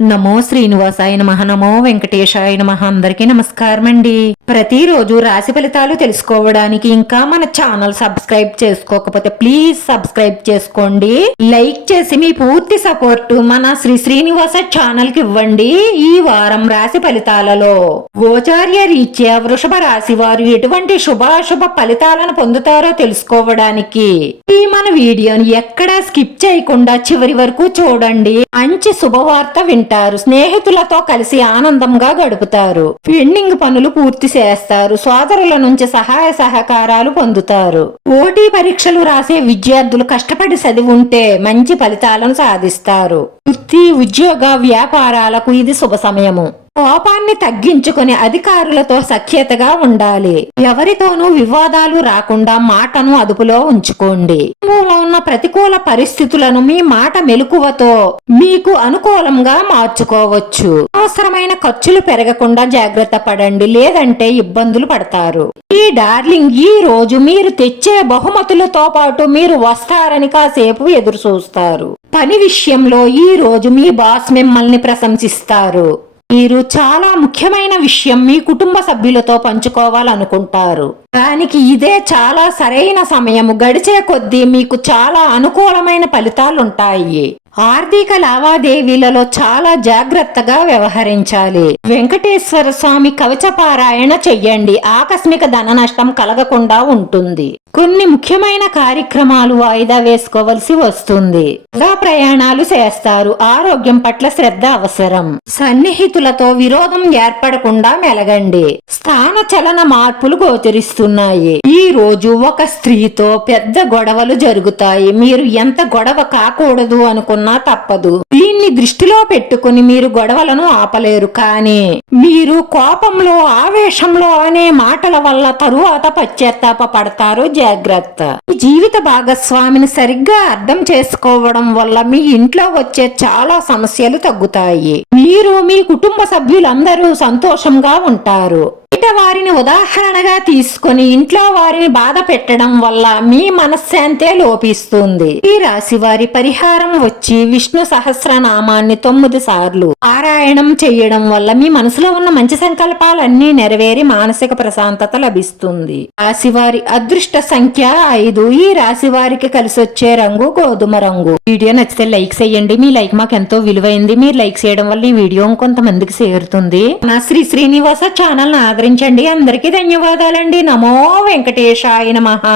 నమో శ్రీనివాసాయ నమః. నమో వెంకటేశాయ నమః. అందరికీ నమస్కారం అండి. ప్రతిరోజు రాశి ఫలితాలు తెలుసుకోవడానికి ఇంకా మన ఛానల్ సబ్స్క్రైబ్ చేసుకోకపోతే ప్లీజ్ సబ్స్క్రైబ్ చేసుకోండి. లైక్ చేసి మీ పూర్తి సపోర్ట్ మన శ్రీనివాస ఛానల్ కి ఇవ్వండి. ఈ వారం రాశి ఫలితాలలో గోచార్య రీత్యా వృషభ రాశి వారు ఎటువంటి శుభాశుభ ఫలితాలను పొందుతారో తెలుసుకోవడానికి ఈ మన వీడియోని ఎక్కడా స్కిప్ చేయకుండా చివరి వరకు చూడండి. మంచి శుభవార్త వింటారు. స్నేహితులతో కలిసి ఆనందంగా గడుపుతారు. పెండింగ్ పనులు పూర్తి చేస్తారు. సోదరుల నుంచి సహాయ సహకారాలు పొందుతారు. పోటీ పరీక్షలు రాసే విద్యార్థులు కష్టపడి చదివి ఉంటే మంచి ఫలితాలను సాధిస్తారు. వృత్తి, ఉద్యోగ, వ్యాపారాలకు ఇది శుభ సమయము. కోపాన్ని తగ్గించుకుని అధికారులతో సఖ్యతగా ఉండాలి. ఎవరితోనూ వివాదాలు రాకుండా మాటను అదుపులో ఉంచుకోండి. ఉన్న ప్రతికూల పరిస్థితులను మీ మాట మెలకువతో మీకు అనుకూలంగా మార్చుకోవచ్చు. అవసరమైన ఖర్చులు పెరగకుండా జాగ్రత్త పడండి, లేదంటే ఇబ్బందులు పడతారు. ఈ డార్లింగ్, ఈ రోజు మీరు తెచ్చే బహుమతులతో పాటు మీరు వస్తారని కాసేపు ఎదురు చూస్తారు. పని విషయంలో ఈ రోజు మీ బాస్ మిమ్మల్ని ప్రశంసిస్తారు. మీరు చాలా ముఖ్యమైన విషయం మీ కుటుంబ సభ్యులతో పంచుకోవాలనుకుంటారు. దానికి ఇదే చాలా సరైన సమయం. గడిచే కొద్దీ మీకు చాలా అనుకూలమైన ఫలితాలుంటాయి. ఆర్థిక లావాదేవీలలో చాలా జాగ్రత్తగా వ్యవహరించాలి. వెంకటేశ్వర స్వామి కవచ పారాయణ చెయ్యండి. ఆకస్మిక ధన నష్టం కలగకుండా ఉంటుంది. కొన్ని ముఖ్యమైన కార్యక్రమాలు వాయిదా వేసుకోవలసి వస్తుంది. ప్రయాణాలు చేస్తారు. ఆరోగ్యం పట్ల శ్రద్ధ అవసరం. సన్నిహితులతో విరోధం ఏర్పడకుండా మెలగండి. స్థాన చలన మార్పులు గోచరిస్తున్నాయి. ఈ రోజు ఒక స్త్రీతో పెద్ద గొడవలు జరుగుతాయి. మీరు ఎంత గొడవ కాకూడదు అనుకున్నా తప్పదు. దీన్ని దృష్టిలో పెట్టుకుని మీరు గొడవలను ఆపలేరు. కానీ మీరు కోపంలో, ఆవేశంలో అనే మాటల వల్ల తరువాత పశ్చాత్తాప పడతారు. జాగ్రత్త. జీవిత భాగస్వామిని సరిగ్గా అర్థం చేసుకోవడం వల్ల మీ ఇంట్లో వచ్చే చాలా సమస్యలు తగ్గుతాయి. మీరు మీ కుటుంబ సభ్యులందరూ సంతోషంగా ఉంటారు. వారిని ఉదాహరణగా తీసుకుని ఇంట్లో వారిని బాధ పెట్టడం వల్ల మీ మనశ్శాంతే లోపిస్తుంది. ఈ రాశి వారి పరిహారం వచ్చి విష్ణు సహస్రనామాన్ని 9 సార్లు పారాయణం చేయడం వల్ల మీ మనసులో ఉన్న మంచి సంకల్పాలన్నీ నెరవేరి మానసిక ప్రశాంతత లభిస్తుంది. రాశి వారి అదృష్ట సంఖ్య 5. ఈ రాశి వారికి కలిసి వచ్చే రంగు గోధుమ రంగు. వీడియో నచ్చితే లైక్ చేయండి. మీ లైక్ మాకు ఎంతో విలువైంది. మీరు లైక్ చేయడం వల్ల ఈ వీడియో కొంతమందికి చేరుతుంది. నా శ్రీనివాస ఛానల్ ఆదరించండి. అందరికీ ధన్యవాదాలండి. నమో వెంకటేశాయ నమః.